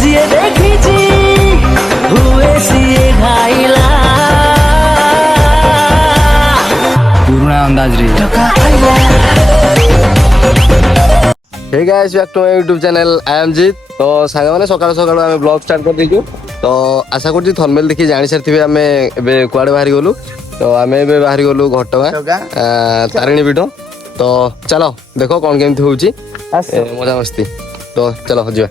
जिए देखी जी हुए सिए घाइला पुराना अंदाज रे hey guys back to my YouTube channel I am Jeet. तो सांग मैंने सकाल सकाल आम ब्लॉग स्टार्ट कर दीजु। तो आशा करुँ थंबनेल देखि जानी सारी आम कुआड़े बाहरी गलु। तो आम बाहरी गलु घटगाँ तारिणी पीठ। तो चलो देखो कौन केमती होउची मजा मस्ती। तो चलो जा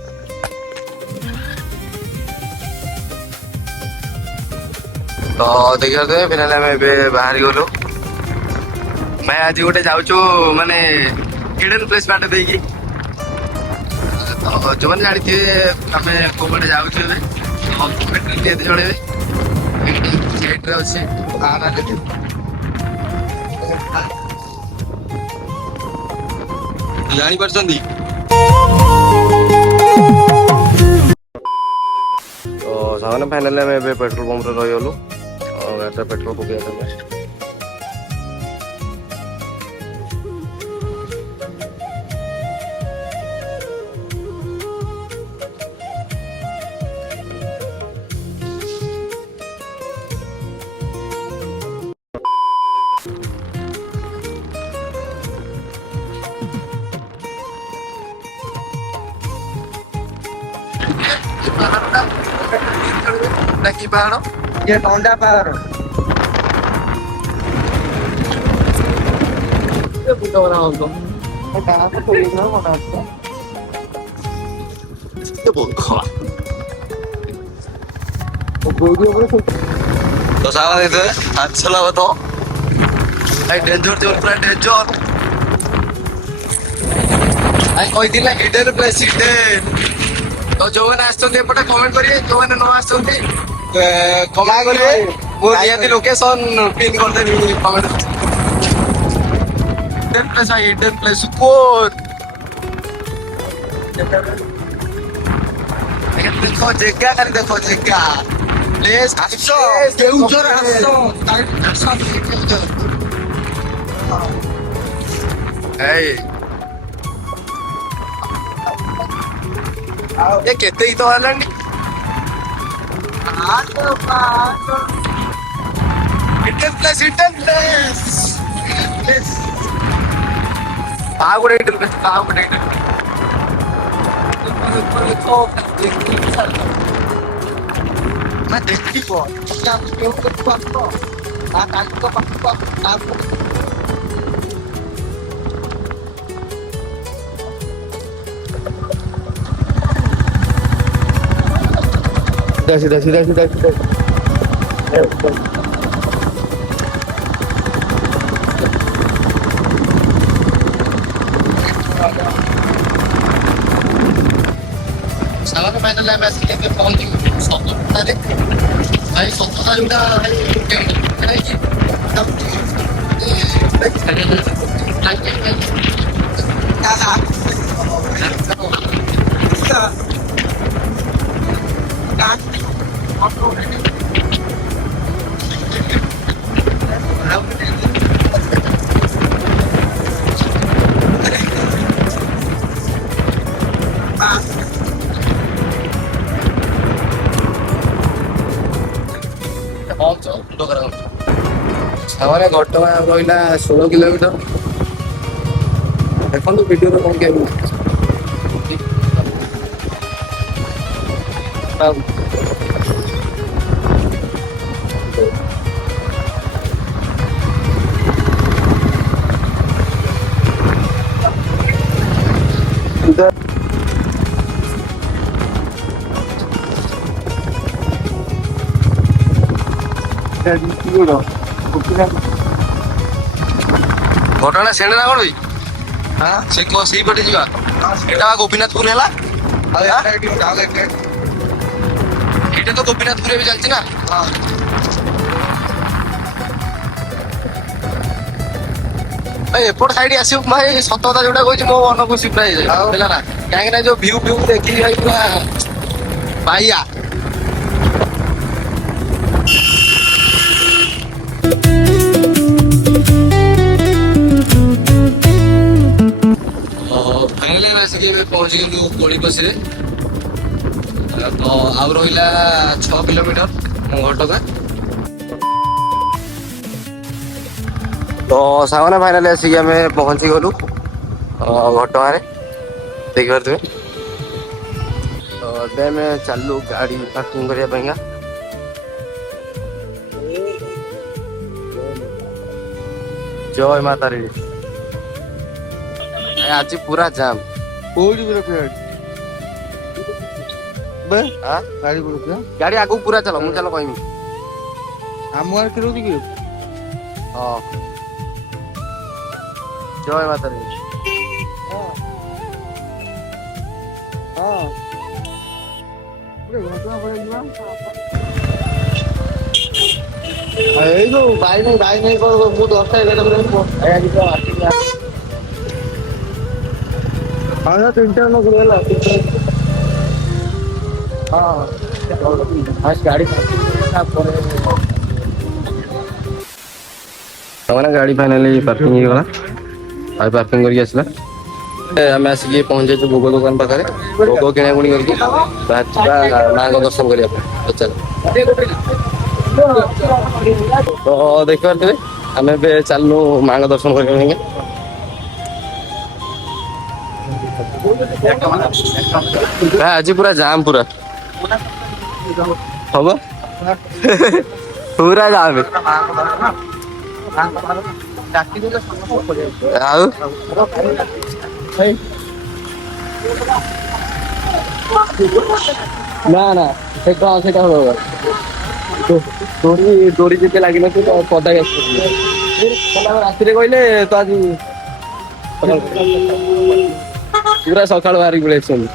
तो देखिए फिनाल आम बाहरी गलु। मैं आज गोटे जाऊँ माने हिडन प्लेस बाट देकी। तो जो मैंने जानी थे आम कौटे जाऊँ जनइबे जानी पार। तो सामने फाइनाली आम पेट्रोल पंप रही गलु गाड़ी पेट्रोल पकड़। की पहाड़ ये टोंडा पहाड़ तो सारा देते अच्छा लगा तो आई डेंजर जोन पूरा डेंजर आई कोई दिन हिडन प्लेस हिडन। तो जो मैंने आसते एपटे कमेंट करिए जो मैंने न आसते कमेंट करिए वो निहाती लोकेशन पिन कर देबी कमेंट। हिडन प्लेस कोड देखो जगह खाली देखो जगह प्लेस आसो केउजर आसो ए ये कहते ही तो है हिडन प्लेस आगुड़े हिडन प्लेस आगुड़े हिडन मैं देखी को क्या क्यों करता आ काल को पक्का सीधा सीधा सीधा सीधा सारा फाइनल है मैच के पहुंच गए सब अरे भाई सब का जुड़ा है कि हमारे घटगाँ रहा 16 किलोमीटर। देखो वीडियो तो कौन क्या घटना सेंड ना कौन हाँ से सही पटे जा गोपीनाथपुर है तो गोपीनाथपुर भी चलती ना एपट साइड आस सतता जोटा कहूँ मो मन खुशी पूरा ना कहीं जो भ्यू भ्यू देखी पूरा बाइया ପହଞ୍ଚିଗଲୁ କୋଡ଼ିପଶିରେ। ତ ଆଉ ରହିଲା 6 କିଲୋମିଟର ଘଟଗାଁ। ତ ସାଙ୍ଗମାନେ ଫାଇନାଲି ଆସିକି ଆମେ ପହଞ୍ଚିଗଲୁ ଘଟଗାଁରେ, ଦେଖିପାରୁଥିବେ। ତ ଏବେ ଆମେ ଚାଲୁ ଗାଡ଼ି ପାର୍କିଂ କରିବା ପାଇଁକା। ଜୟ ମା ତାରିଣୀ। ଆଜି ପୁରା ଜାମ୍। କୋଉଠି ପୁରା ପ୍ଲେଟ୍ ବେ ଆଁ? ଗାଡ଼ି ପଡୁଛି ଗାଡ଼ି ଆଗକୁ ପୁରା ଚାଲ, ମୁଁ ଚାଲ କହିବି। ଆମ ଗାଡ଼ି କି ରହୁଛି କି? ହଁ, ଜୟ ମା ତାରିଣୀ। ହଁ ଘଟଣା ପଳେଇ ଯିବା। ଏଇ ଯୋଉ ଭାଇ ନାଇଁ କଣ ମୁଁ 10ଟା 11ଟା ପରେ ହଁ 3ଟା ନକରୁ ହେଲା। ହଁ ଫାଷ୍ଟ ଗାଡ଼ି ତାପରେ ତାମାନେ ଗାଡ଼ି ଫାଇନାଲି ପାର୍କିଂ ହେଇଗଲା। ଆଉ ପାର୍କିଂ କରିକି ଆସିଲା। ଆମେ ଆସିକି ପହଞ୍ଚିଯାଇଛୁ ଭୋଗ ଦୋକାନ ପାଖରେ। ଭୋଗ କିଣାକୁଣି କରିକି ବାହାରିଥିବା ମାଙ୍କ ଦର୍ଶନ କରିବା ପାଇଁ। ଚାଲ। ତ ଦେଖିପାରୁଥିବେ ଆମେ ଏବେ ଚାଲୁ ମାଙ୍କ ଦର୍ଶନ କରିବା ପାଇଁ। ଆଜି ପୁରା ଜାମ୍ ପୁରା ହବ। ପୁରା ଜାମ୍। ଆଉ ନା ସେଇଟା ହବ। ଦୋରି ଯେତେ ଲାଗିନଥିବ ପଦାକୁ ଆସିବ। ରାତିରେ କହିଲେ ତ ଆଜି ପୁରା ସକାଳୁ ବାହାରିକି ପଳେଇ ଆସିଛନ୍ତି।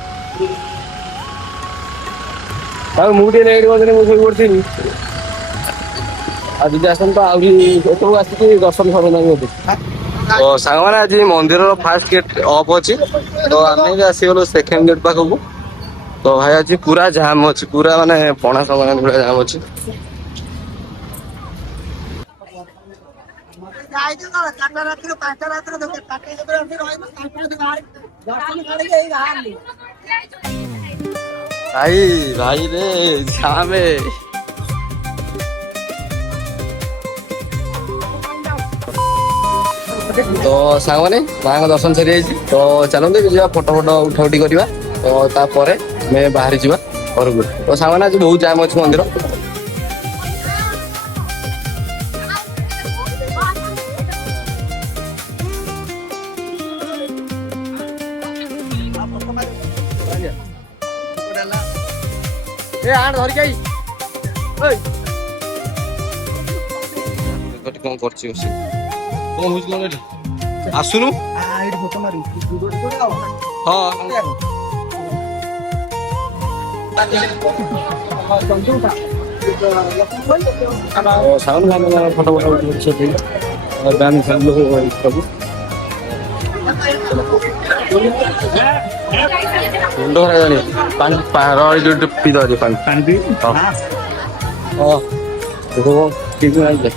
ଆଉ ମୁଁ ଟିକେ ଲେଟ୍ କରିଦେଲି, ମୁଁ ଶୋଇ ପଡ଼ିଥିଲି। ଆଉ ଯଦି ଆସନ୍ତୁ ତ ଆହୁରି ଏଠକୁ ଆସିକି ଦର୍ଶନ ନାହିଁ ବୋଧେ। ତ ସାଙ୍ଗମାନେ ଆଜି ମନ୍ଦିରର ଫାଷ୍ଟ ଗେଟ୍ ଅଫ୍ ଅଛି। ତ ଆମେ ବି ଆସିଗଲୁ ସେକେଣ୍ଡ ଗେଟ୍ ପାଖକୁ। ତ ଭାଇ ଆଜି ପୁରା ଜାମ୍ ଅଛି, ପୁରା ମାନେ ପଣା ସଂକ୍ରାନ୍ତି ଭଳିଆ ଜାମ୍ ଅଛି। ଭାଇରେ ଜାମେ। ତ ସାଙ୍ଗମାନେ ମାଙ୍କ ଦର୍ଶନ ସରିଯାଇଛି। ତ ଚାଲନ୍ତୁ ଯିବା ଫଟୋ ଉଠା ଉଠି କରିବା। ତ ତାପରେ ଆମେ ବାହାରି ଯିବା ଘରକୁ। ତ ସାଙ୍ଗମାନେ ଆଜି ବହୁତ ଜାମ୍ ଅଛି ମନ୍ଦିର। କଣ କରୁଛି କଣ ହଉଛି କଣ ଏଠି? ଆସୁନୁ। ହଁ ଫଟୋ ମୁଣ୍ଡ ପାଣି ପାହାର ପିଇ ପାଣି ପିଇ। ହଁ ଠିକ ନାହିଁ।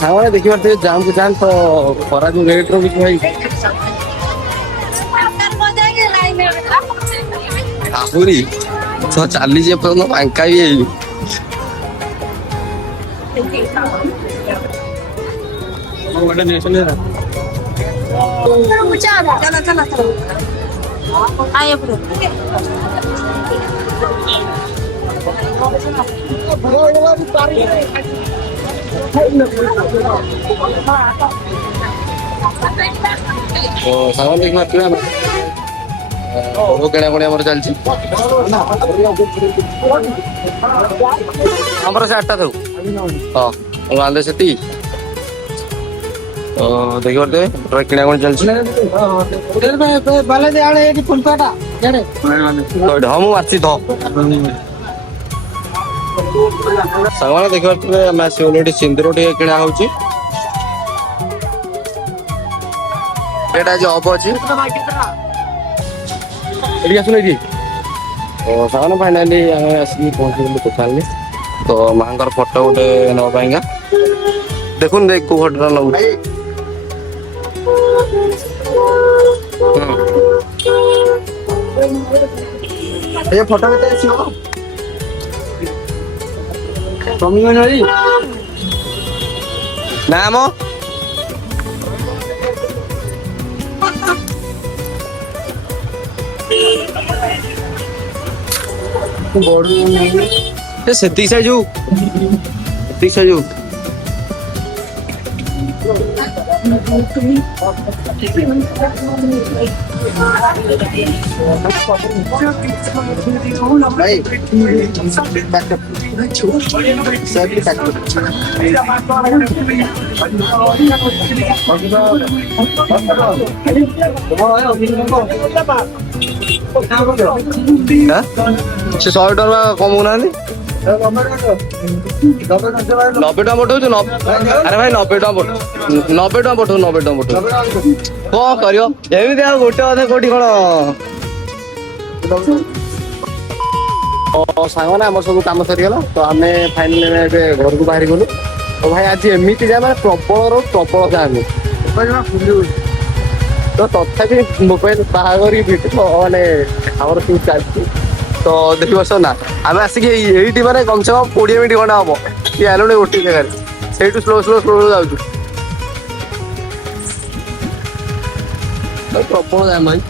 ସାଙ୍ଗମାନେ ଦେଖିପାରୁଥିବେ ଜାମ୍ କୁ ଜାମ୍। ତ ଖରା ଯୋଉ ରେଟ୍ ରହୁଛି ଭାଇ, ଆହୁରି ତ ଚାଲିଛି ଏପର୍ଯ୍ୟନ୍ତ ଫାଙ୍କା ବି ହେଇନି। ସାଙ୍ଗମାନେ ଦେଖିପାରୁଥିବେ କିଣାକୁଣି ଆମର ଚାଲିଛି। ଆମର ସେ 8ଟା ଥାଉ। ହଁ ଆଣିଲେ ସେତିକି। ତ ଦେଖିପାରୁଥିବେ କିଣାକୁଣି ଚାଲିଛି। ହଁ ମୁଁ ମାରିଛି ତ। ସାଙ୍ଗମାନେ ଦେଖିପାରୁଥିବେ ଆମେ ଆସିଗଲୁ ଏଠି ସିନ୍ଦୁର ଟିକେ କିଣା ହଉଛି। ଏଇଟା ଆଜି ଅଫ୍ ଅଛି। ଏଠିକି ଆସୁନ ଏଠି। ସାଙ୍ଗମାନେ ଫାଇନାଲି ଆମେ ଆସିକି ପହଞ୍ଚିଗଲୁ କୋଠାଲରେ। ତ ମାଙ୍କର ଫଟୋ ଗୋଟେ ନବା ପାଇଁକା ଦେଖୁନ ଦେখ କୋଉ ଫଟୋଟା ନବୁ। ଏ ଫଟୋ କେତେ ଆସିବ କମିବ ନଇ ନା ମ ବଡ ସେତିକି ସାଇଜ ହଉ ସେତିକି ସାଇଜ ହଉ। ଭାଇ ସେ 100 ଟଙ୍କା କମଉନାହାନ୍ତି। 90 ଟଙ୍କା ପଠଉଛୁ ଆରେ ଭାଇ 90 ଟଙ୍କା ପଠଉ 90 ଟଙ୍କା ପଠଉ 90 ଟଙ୍କା ପଠଉ କଣ କରିବ ଏମିତି ଆଉ ଗୋଟେ ଅଧେ କୋଉଠି କଣ ସାଙ୍ଗମାନେ ଆମର ସବୁ କାମ ସରିଗଲା ତ ଆମେ ଫାଇନାଲି ଏବେ ଘରକୁ ବାହାରି ଗଲୁ। ତ ଭାଇ ଆଜି ଏମିତି ଯା ମାନେ ପ୍ରବଳର ପ୍ରବଳ ଯାଆନି ତ ତଥାପି ମୋବାଇଲ ବାହାଘର ଭିଡ଼ିଓ ମାନେ ଆମର ସବୁ ଚାଲିଛି ତ ଦେଖିପାରୁଛ ନା ଆମେ ଆସିକି ଏଇଠି ମାନେ କମସେ କମ 20 ମିନିଟ୍ ଖଣ୍ଡେ ହବ କି ଆଲୁଣି ଗୋଟେ ଜାଗାରେ ସେଇଠୁ ସ୍ଲୋ ଯାଉଛୁ ପ୍ରବଳ ଯାଏ ଭାଇ।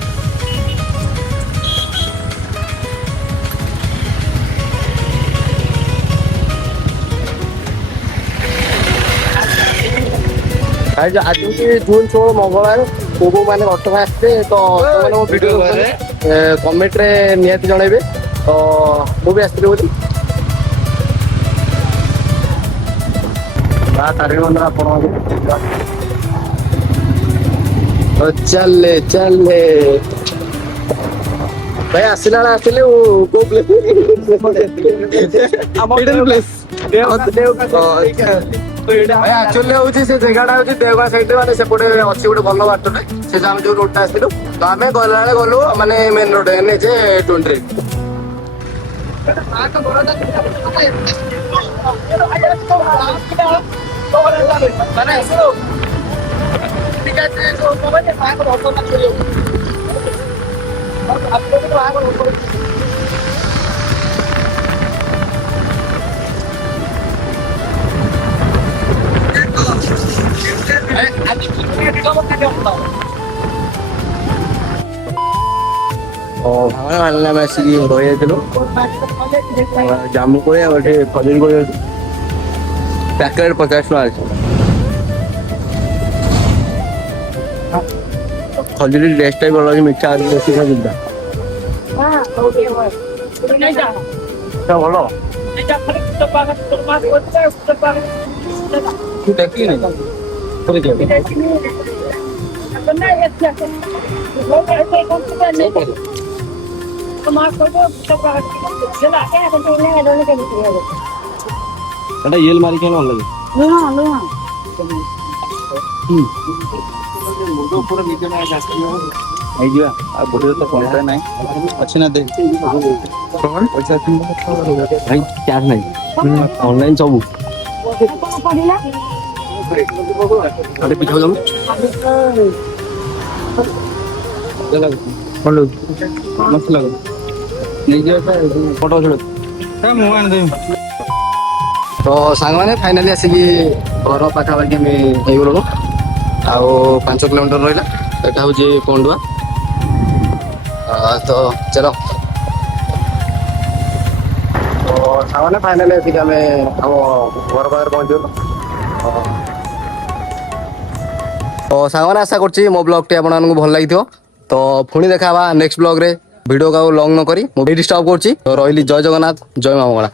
ଆଜି ହଉଛି ଜୁନ 16 ମଙ୍ଗଳବାର କୋଉ ମାନେ ଘଟଣା ଆସିବେ ତ ସେମାନେ ମୋ ଭିଡ଼ିଓ କମେଣ୍ଟରେ ନିହାତି ଜଣେଇବେ ତ ମୁଁ ବି ଆସିଥିଲି ବୋଲି ଚାଲେ ଭାଇ ଆସିଲା ବେଳେ ଆସିଲେ କୋଉ ପ୍ଲେସ୍ ଭାଇ ଆକ୍ଚୁଆଲି ହଉଛି ସେ ଜାଗାଟା ହଉଛି ଦେଓଗାଁ ସାଇଡ୍ ମାନେ ସେପଟେ ଅଛି ଗୋଟେ ଭଲ ବାଟଟେ ସେ ଆମେ ଯୋଉ ରୋଡଟା ଆସିଥିଲୁ ତ ଆମେ ଗଲାବେଳେ ଗଲୁ ମାନେ ମେନ୍ ରୋଡ NH 20 ଆମେ ଆସିକି ରହିଯାଇଥିଲୁ ଜାମୁ କୋଳି ଆଉ ଏଠି ଖଜୁରୀ କୋଳି ଅଛି ପ୍ୟାକେଟ୍ 50 ଟଙ୍କା ଅଛି। ଖଜୁରୀ ଟେଷ୍ଟଟା ବି ଭଲ ଅଛି ମିଠା ଅଛି ବେଶୀ ଖଜୁରୀଟା ଭଲ ଦେଖିନି ଏଟା ଇଏଲ ମାରିକି ଭଲ ଲାଗେ ହେଇଯିବା ଆଉ ଗୋଟେ ତ ପଇସା ନାହିଁ ଅଛି ନା ଦେଖ ପଇସା ଭାଇ କ୍ୟାସ୍ ନାହିଁ ଅନଲାଇନ୍ ସବୁ ଗୋଟେ ପିଠା ଯାଉ ମସ୍ତ ଲାଗୁଛି ନେଇଯିବା ଫଟୋ ଛଡ ମୁଁ ଆଣିଦେବି। ତ ସାଙ୍ଗମାନେ ଫାଇନାଲି ଆସିକି ଘର ପାଖାପାଖି ଆମେ ହେଇଗଲୁଣୁ ଆଉ 5 କିଲୋମିଟର ରହିଲା ଏଟା ହଉଛି ପଣ୍ଡୁଆ ତ ଚାଲ ସାଙ୍ଗମାନେ ଫାଇନାଲି ଆସିକି ଆମେ ଆମ ଘର ପାଖରେ ପହଞ୍ଚିଗଲୁ। ତ ସାଙ୍ଗମାନେ ଆଶା କରୁଛି ମୋ ବ୍ଲଗଟି ଆପଣମାନଙ୍କୁ ଭଲ ଲାଗିଥିବ ତ ପୁଣି ଦେଖା ହେବା ନେକ୍ସଟ ବ୍ଲଗରେ ଭିଡ଼ିଓ କାହାକୁ ଲଙ୍ଗ ନ କରି ମୁଁ ଭିଡ଼ିଓ ଷ୍ଟପ୍ କରୁଛି ତ ରହିଲି ଜୟ ଜଗନ୍ନାଥ ଜୟ ମା ମଙ୍ଗଳା।